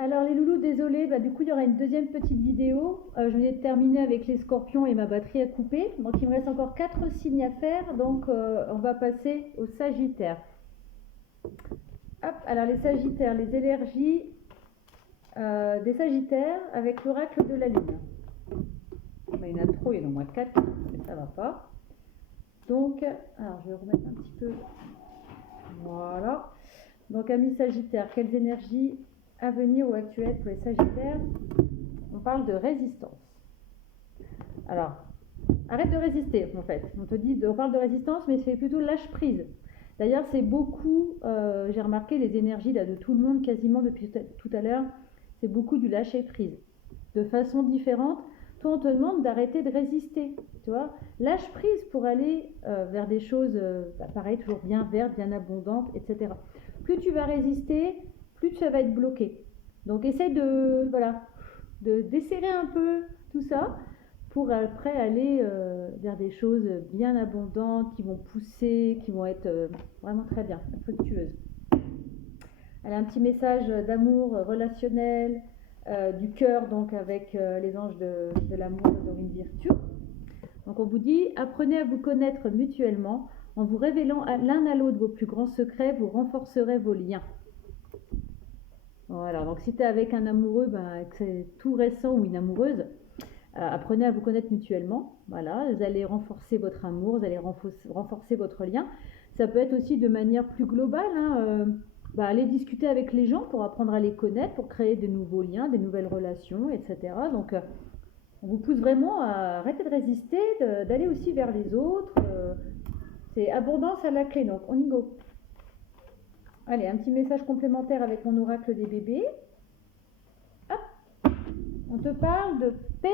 Alors les loulous, désolé, du coup il y aura une deuxième petite vidéo. Je venais de terminer avec les scorpions et ma batterie a coupé. Donc il me reste encore 4 signes à faire. Donc on va passer aux sagittaires. Hop, alors les sagittaires, les énergies des sagittaires avec l'oracle de la lune. Il y en a trop, il y en a au moins 4, mais ça va pas. Donc, alors je vais remettre un petit peu. Voilà. Donc amis sagittaires, quelles énergies à venir ou actuelles pour les sagittaires? On parle de résistance. Alors, arrête de résister en fait. On parle de résistance, mais c'est plutôt lâche prise. D'ailleurs, c'est beaucoup, j'ai remarqué les énergies là, de tout le monde quasiment depuis tout à l'heure, c'est beaucoup du lâcher prise. De façon différente, toi on te demande d'arrêter de résister. Tu vois, lâche prise pour aller vers des choses, pareil, toujours bien vertes, bien abondantes, etc. Plus tu vas résister, plus tu vas être bloqué. Donc essaye de, voilà, de desserrer un peu tout ça pour après aller vers des choses bien abondantes qui vont pousser, qui vont être vraiment très bien, fructueuses. Elle a un petit message d'amour relationnel, du cœur, donc avec les anges de l'amour de Dorine Virtue. Donc on vous dit, apprenez à vous connaître mutuellement. En vous révélant l'un à l'autre vos plus grands secrets, vous renforcerez vos liens. Voilà, donc si tu es avec un amoureux, que c'est tout récent ou une amoureuse, apprenez à vous connaître mutuellement. Voilà, vous allez renforcer votre amour, vous allez renforcer votre lien. Ça peut être aussi de manière plus globale, aller discuter avec les gens pour apprendre à les connaître, pour créer de nouveaux liens, des nouvelles relations, etc. Donc, on vous pousse vraiment à arrêter de résister, d'aller aussi vers les autres. C'est abondance à la clé, donc on y go. Allez, un petit message complémentaire avec mon oracle des bébés. Hop. On te parle de paix,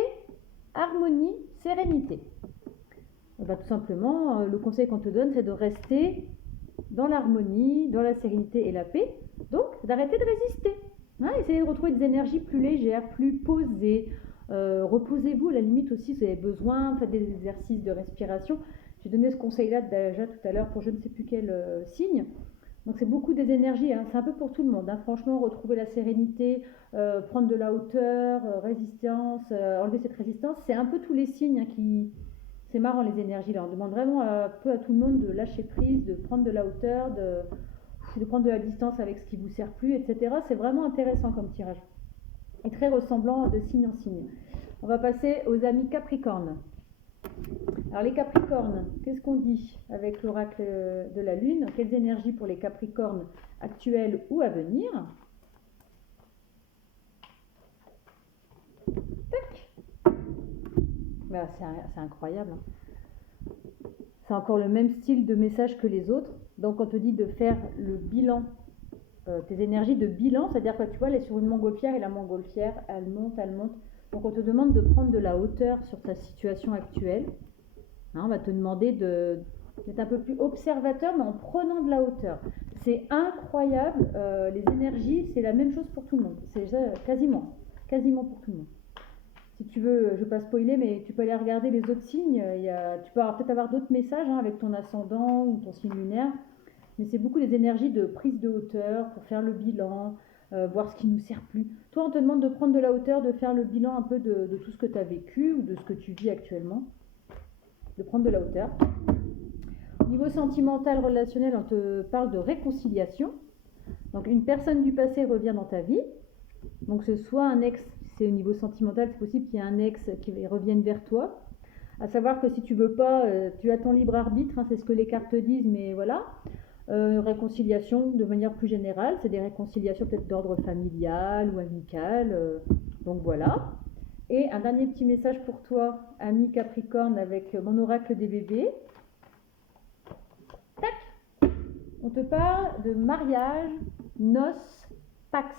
harmonie, sérénité. Et tout simplement, le conseil qu'on te donne, c'est de rester dans l'harmonie, dans la sérénité et la paix. Donc, d'arrêter de résister. Essayez de retrouver des énergies plus légères, plus posées. Reposez-vous, à la limite aussi, si vous avez besoin, faites des exercices de respiration. J'ai donné ce conseil-là déjà tout à l'heure pour je ne sais plus quel signe. Donc c'est beaucoup des énergies, c'est un peu pour tout le monde. Franchement, retrouver la sérénité, prendre de la hauteur, résistance, enlever cette résistance, c'est un peu tous les signes qui... C'est marrant les énergies là, on demande vraiment un peu à tout le monde de lâcher prise, de prendre de la hauteur, de prendre de la distance avec ce qui vous sert plus, etc. C'est vraiment intéressant comme tirage. Et très ressemblant de signe en signe. On va passer aux amis Capricorne. Alors les Capricornes, qu'est-ce qu'on dit avec l'oracle de la Lune? Quelles énergies pour les Capricornes actuels ou à venir? Tac. C'est incroyable. C'est encore le même style de message que les autres. Donc on te dit de faire le bilan, tes énergies de bilan, c'est-à-dire que tu vois, elle est sur une montgolfière et la montgolfière, elle monte, elle monte. Donc on te demande de prendre de la hauteur sur ta situation actuelle. On va te demander d'être un peu plus observateur, mais en prenant de la hauteur. C'est incroyable, les énergies, c'est la même chose pour tout le monde. C'est quasiment pour tout le monde. Si tu veux, je ne vais pas spoiler, mais tu peux aller regarder les autres signes. Tu peux peut-être avoir d'autres messages avec ton ascendant ou ton signe lunaire, mais c'est beaucoup les énergies de prise de hauteur pour faire le bilan, voir ce qui ne nous sert plus. Toi, on te demande de prendre de la hauteur, de faire le bilan un peu de tout ce que tu as vécu ou de ce que tu vis actuellement. De prendre de la hauteur. Au niveau sentimental, relationnel, on te parle de réconciliation. Donc une personne du passé revient dans ta vie. Donc c'est soit un ex, c'est au niveau sentimental, c'est possible qu'il y ait un ex qui revienne vers toi. À savoir que si tu veux pas, tu as ton libre arbitre, c'est ce que les cartes disent, mais voilà. Réconciliation de manière plus générale, c'est des réconciliations peut-être d'ordre familial ou amical. Donc voilà. Et un dernier petit message pour toi, ami Capricorne, avec mon oracle des bébés. Tac. On te parle de mariage, noces, pax.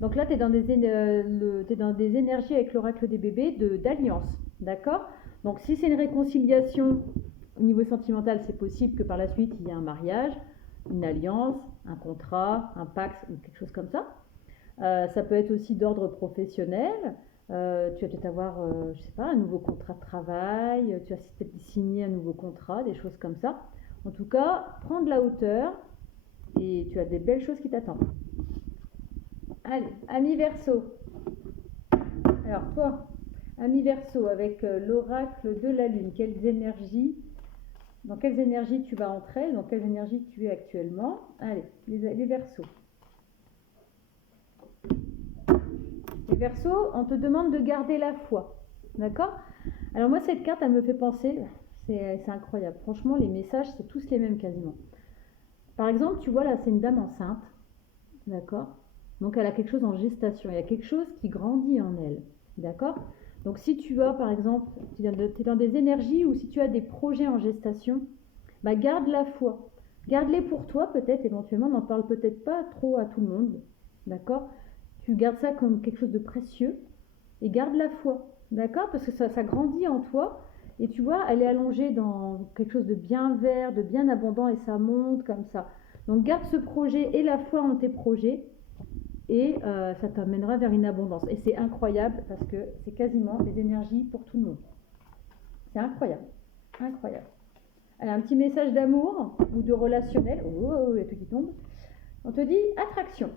Donc là, tu es dans des énergies avec l'oracle des bébés d'alliance. D'accord? Donc si c'est une réconciliation au niveau sentimental, c'est possible que par la suite, il y ait un mariage, une alliance, un contrat, un pax ou quelque chose comme ça. Ça peut être aussi d'ordre professionnel. Tu vas peut-être avoir, je sais pas, un nouveau contrat de travail, tu vas peut-être signer un nouveau contrat, des choses comme ça. En tout cas, prends de la hauteur et tu as des belles choses qui t'attendent. Allez, ami Verseau. Alors toi, ami Verseau, avec l'oracle de la Lune, dans quelles énergies tu vas entrer, dans quelles énergies tu es actuellement? Allez, les Verseaux. Les Verseaux, on te demande de garder la foi. D'accord? Alors moi, cette carte, elle me fait penser, c'est incroyable. Franchement, les messages, c'est tous les mêmes quasiment. Par exemple, tu vois là, c'est une dame enceinte. D'accord? Donc elle a quelque chose en gestation. Il y a quelque chose qui grandit en elle. D'accord? Donc si tu as, par exemple, tu es dans des énergies ou si tu as des projets en gestation, bah garde la foi. Garde-les pour toi peut-être, éventuellement, n'en parle peut-être pas trop à tout le monde. D'accord? Tu gardes ça comme quelque chose de précieux et garde la foi. D'accord? Parce que ça grandit en toi. Et tu vois, elle est allongée dans quelque chose de bien vert, de bien abondant et ça monte comme ça. Donc garde ce projet et la foi en tes projets et ça t'amènera vers une abondance. Et c'est incroyable parce que c'est quasiment les énergies pour tout le monde. C'est incroyable. Incroyable. Alors, un petit message d'amour ou de relationnel. Oh, il y a tout qui tombe. On te dit attraction.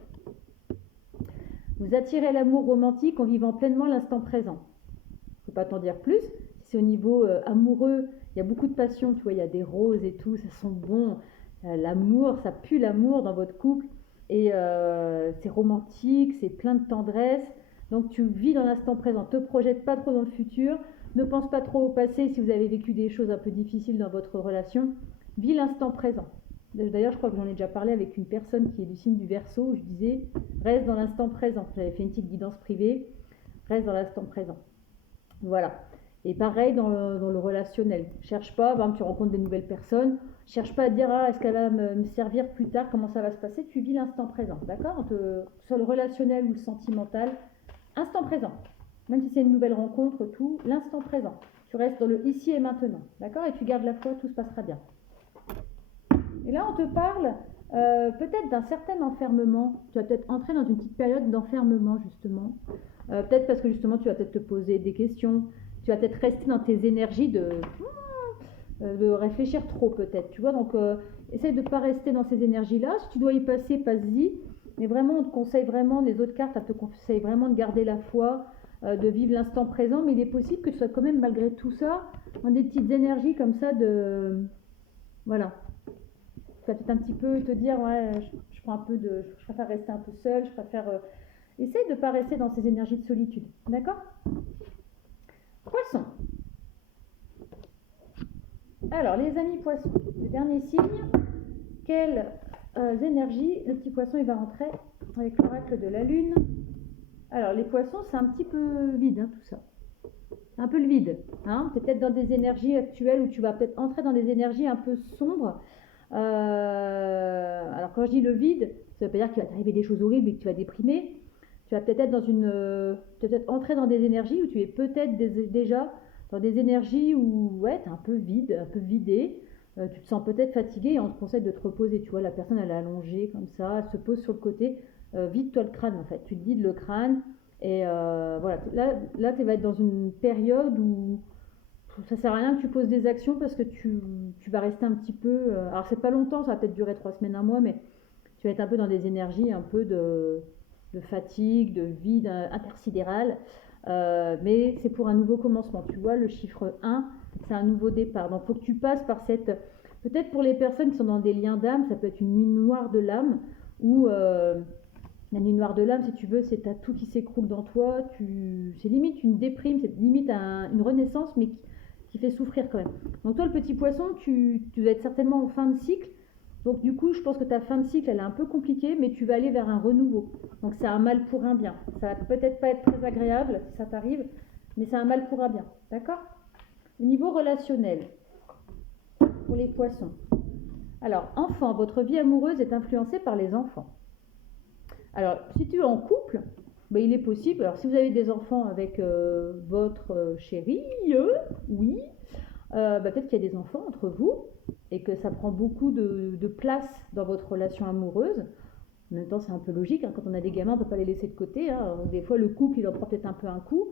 Vous attirez l'amour romantique en vivant pleinement l'instant présent. Il ne faut pas t'en dire plus. Si c'est au niveau amoureux, il y a beaucoup de passion. Tu vois, il y a des roses et tout, ça sent bon. L'amour, ça pue l'amour dans votre couple. Et c'est romantique, c'est plein de tendresse. Donc tu vis dans l'instant présent. Ne te projette pas trop dans le futur. Ne pense pas trop au passé si vous avez vécu des choses un peu difficiles dans votre relation. Vis l'instant présent. D'ailleurs, je crois que j'en ai déjà parlé avec une personne qui est du signe du Verseau, où je disais, reste dans l'instant présent. J'avais fait une petite guidance privée, reste dans l'instant présent. Voilà. Et pareil dans le relationnel. Cherche pas, par exemple, tu rencontres des nouvelles personnes, cherche pas à dire, est-ce qu'elle va me servir plus tard, comment ça va se passer, tu vis l'instant présent, d'accord? Soit le relationnel ou le sentimental, instant présent. Même si c'est une nouvelle rencontre, tout, l'instant présent. Tu restes dans le ici et maintenant, d'accord? Et tu gardes la foi, tout se passera bien. Et là, on te parle peut-être d'un certain enfermement. Tu vas peut-être entrer dans une petite période d'enfermement, justement. Peut-être parce que, justement, tu vas peut-être te poser des questions. Tu vas peut-être rester dans tes énergies de réfléchir trop, peut-être. Tu vois, donc, essaye de ne pas rester dans ces énergies-là. Si tu dois y passer, passe-y. Mais vraiment, on te conseille vraiment, les autres cartes, elles te conseillent vraiment de garder la foi, de vivre l'instant présent. Mais il est possible que tu sois quand même, malgré tout ça, dans des petites énergies comme ça de... Voilà. Tu vas peut-être un petit peu te dire, ouais, je préfère rester un peu seule, je préfère... Essaye de ne pas rester dans ces énergies de solitude. D'accord? Poisson. Alors, les amis poissons, le dernier signe, quelles énergies le petit poisson il va rentrer avec l'oracle de la Lune? Alors, les poissons, c'est un petit peu vide, hein, tout ça. Un peu le vide. Hein, tu es peut-être dans des énergies actuelles où tu vas peut-être entrer dans des énergies un peu sombres. Alors, quand je dis le vide, ça ne veut pas dire qu'il va t'arriver des choses horribles et que tu vas déprimer. Tu vas peut-être peut-être entrer dans des énergies où tu es peut-être déjà dans des énergies où ouais, tu es un peu vide, un peu vidé. Tu te sens peut-être fatigué et on te conseille de te reposer. Tu vois, la personne, elle est allongée comme ça, elle se pose sur le côté. Vide-toi le crâne, en fait. Tu te vides le crâne. Et voilà, là tu vas être dans une période où ça sert à rien que tu poses des actions parce que tu vas rester un petit peu... alors c'est pas longtemps, ça va peut-être durer 3 semaines, un mois, mais tu vas être un peu dans des énergies un peu de fatigue, de vide intersidéral. Mais c'est pour un nouveau commencement. Tu vois, le chiffre 1, c'est un nouveau départ. Donc il faut que tu passes par cette... Peut-être pour les personnes qui sont dans des liens d'âme, ça peut être une nuit noire de l'âme où... la nuit noire de l'âme, si tu veux, c'est t'as tout qui s'écroule dans toi. C'est limite une déprime, c'est limite une renaissance, mais qui fait souffrir quand même. Donc toi, le petit poisson, tu vas être certainement en fin de cycle. Donc du coup, je pense que ta fin de cycle, elle est un peu compliquée, mais tu vas aller vers un renouveau. Donc c'est un mal pour un bien. Ça va peut-être pas être très agréable si ça t'arrive, mais c'est un mal pour un bien. D'accord? Au niveau relationnel, pour les poissons. Alors, enfant, votre vie amoureuse est influencée par les enfants. Alors, si tu es en couple, il est possible, alors si vous avez des enfants avec votre chéri, oui, peut-être qu'il y a des enfants entre vous et que ça prend beaucoup de place dans votre relation amoureuse. En même temps, c'est un peu logique, hein, quand on a des gamins, on ne peut pas les laisser de côté. Hein. Des fois, le couple, il en prend peut-être un peu un coup.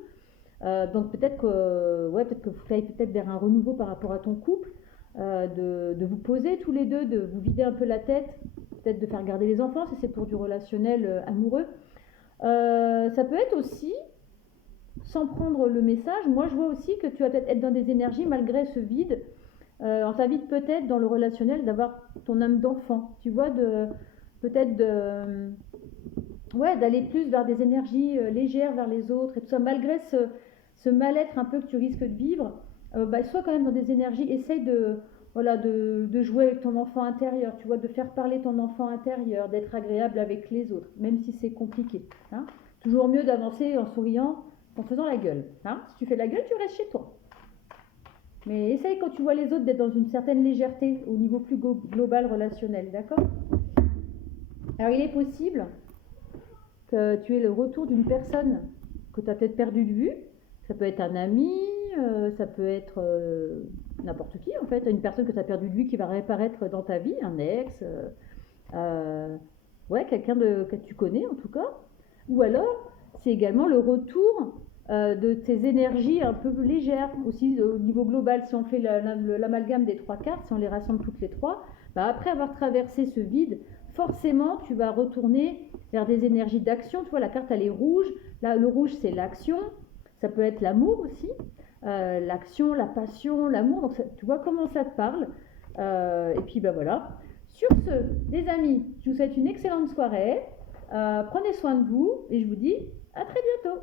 Donc peut-être que vous allez peut-être vers un renouveau par rapport à ton couple, de vous poser tous les deux, de vous vider un peu la tête, peut-être de faire garder les enfants si c'est pour du relationnel amoureux. Ça peut être aussi, sans prendre le message, moi je vois aussi que tu vas peut-être être dans des énergies malgré ce vide. On t'invite peut-être dans le relationnel d'avoir ton âme d'enfant, tu vois, peut-être ouais, d'aller plus vers des énergies légères vers les autres et tout ça, malgré ce mal-être un peu que tu risques de vivre, sois quand même dans des énergies, essaye voilà, de jouer avec ton enfant intérieur, tu vois, de faire parler ton enfant intérieur, d'être agréable avec les autres, même si c'est compliqué. Hein. Toujours mieux d'avancer en souriant qu'en faisant la gueule. Hein. Si tu fais la gueule, tu restes chez toi. Mais essaye quand tu vois les autres d'être dans une certaine légèreté au niveau plus global relationnel, d'accord? Alors il est possible que tu aies le retour d'une personne que tu as peut-être perdu de vue. Ça peut être un ami, ça peut être n'importe qui en fait, une personne que tu as perdu de vue qui va réapparaître dans ta vie, un ex, ouais, quelqu'un que tu connais en tout cas. Ou alors, c'est également le retour de tes énergies un peu légères, aussi au niveau global. Si on fait l'amalgame des 3 cartes, si on les rassemble toutes les 3, après avoir traversé ce vide, forcément, tu vas retourner vers des énergies d'action. Tu vois, la carte, elle est rouge. Là, le rouge, c'est l'action. Ça peut être l'amour aussi. L'action, la passion, l'amour. Donc, tu vois comment ça te parle. Et puis, voilà. Sur ce, les amis, je vous souhaite une excellente soirée. Prenez soin de vous et je vous dis à très bientôt.